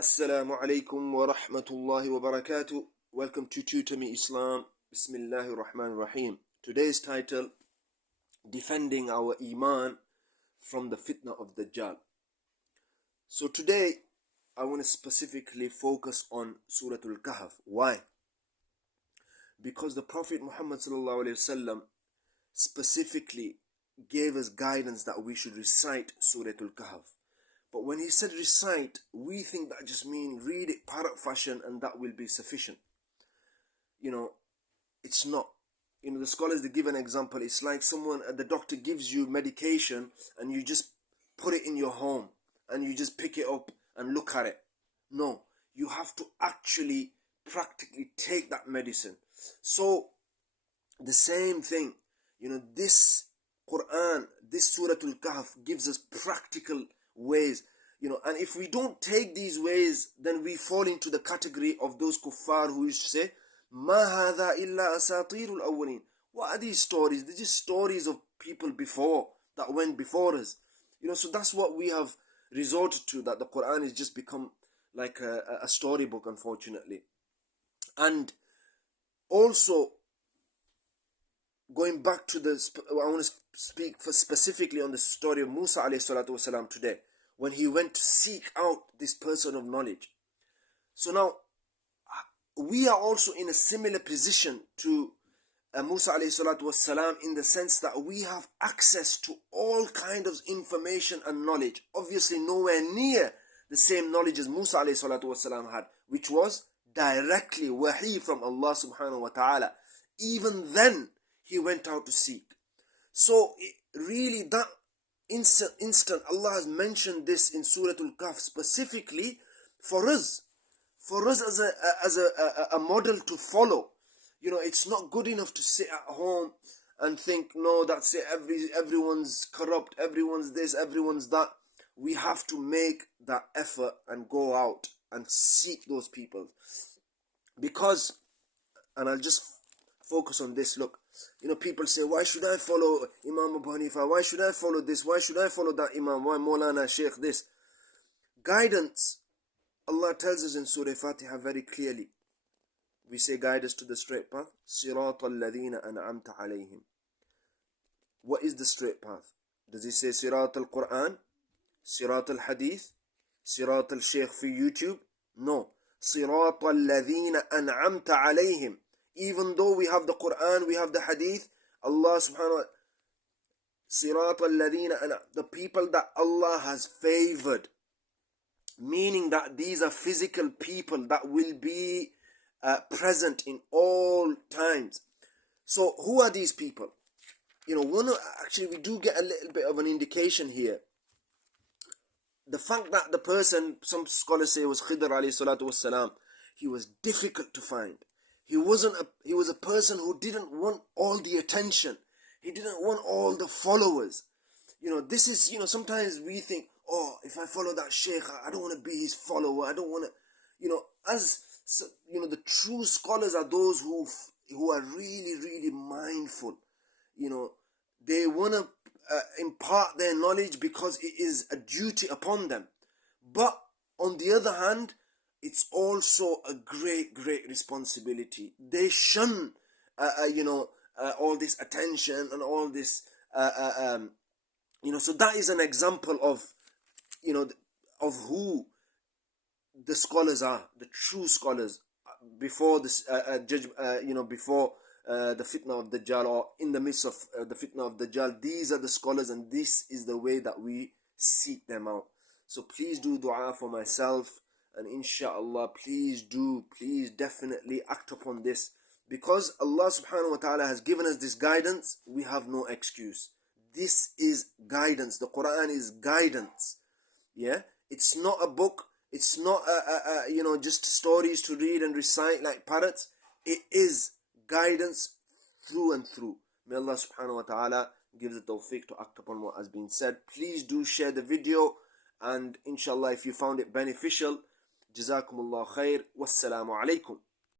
Assalamu alaikum wa rahmatullahi wa barakatuh. Welcome to Tutor Me Islam. Bismillahir Rahmanir Rahim. Today's title: Defending our Iman from the Fitnah of Dajjal. So today I want to specifically focus on Surah Al-Kahf. Why? Because the Prophet Muhammad sallallahu alaihi wasallam specifically gave us guidance that we should recite Surah Al-Kahf. But when he said recite, we think that just means read it parrot fashion and that will be sufficient. It's not. The scholars, they give an example. It's like the doctor gives you medication and you just put it in your home and you just pick it up and look at it. No, you have to actually practically take that medicine. So the same thing, this Quran, this Surah Al-Kahf gives us practical ways, and if we don't take these ways, then we fall into the category of those kuffar who used to say, Ma hadha illa asatirul awwalin. What are these stories? They're just stories of people that went before us. So that's what we have resorted to, that the Quran has just become like a storybook, unfortunately. And also, going back to I want to speak specifically on the story of Musa alayhi salatu wasalam today, when he went to seek out this person of knowledge. So now, we are also in a similar position to Musa alayhi salatu wasalam, in the sense that we have access to all kinds of information and knowledge. Obviously nowhere near the same knowledge as Musa alayhi salatu wasalam had, which was directly wahi from Allah subhanahu wa ta'ala. Even then, he went out to seek. So really, that instant, Allah has mentioned this in Surah Al-Kahf specifically for us as a model to follow. It's not good enough to sit at home and think, no, that's it, everyone's corrupt, everyone's this, everyone's that. We have to make that effort and go out and seek those people. Because, and I'll just focus on this, look, people say, why should I follow Imam Abu Hanifa? Why should I follow this? Why should I follow that Imam? Why Maulana Sheikh this? Guidance, Allah tells us in Surah Fatiha very clearly. We say, guide us to the straight path. Sirat al-ladhina an'amta alayhim. What is the straight path? Does he say Sirat al-Quran? Sirat al-Hadith? Sirat al-Sheikh fi YouTube? No. Sirat al-ladhina an'amta alayhim. Even though we have the Quran, we have the Hadith, Allah subhanahu wa ta'ala, Sirat al-ladhina, the people that Allah has favored. Meaning that these are physical people that will be present in all times. So who are these people? Actually, we do get a little bit of an indication here. The fact that the person, some scholars say, was Khidr alayhi salatu wassalam, he was difficult to find. He was a person who didn't want all the attention. He didn't want all the followers. This is, sometimes we think, oh, if I follow that sheikh, I don't want to be his follower. I don't want to, the true scholars are those who are really, really mindful. They want to impart their knowledge because it is a duty upon them. But on the other hand, it's also a great, great responsibility. They shun, all this attention and all this, so that is an example of, of who the scholars are, the true scholars, before this before the fitna of Dajjal, or in the midst of the fitna of Dajjal. These are the scholars, and this is the way that we seek them out. So please do dua for myself, and inshallah, please definitely act upon this, because Allah subhanahu wa ta'ala has given us this guidance. We have no excuse. This is guidance. The Quran is guidance. Yeah, it's not a book. It's not just stories to read and recite like parrots. It is guidance through and through. May Allah subhanahu wa ta'ala give the tawfiq to act upon what has been said. Please do share the video, and inshallah, if you found it beneficial, Jazakumullah khair. Wassalamu alaikum.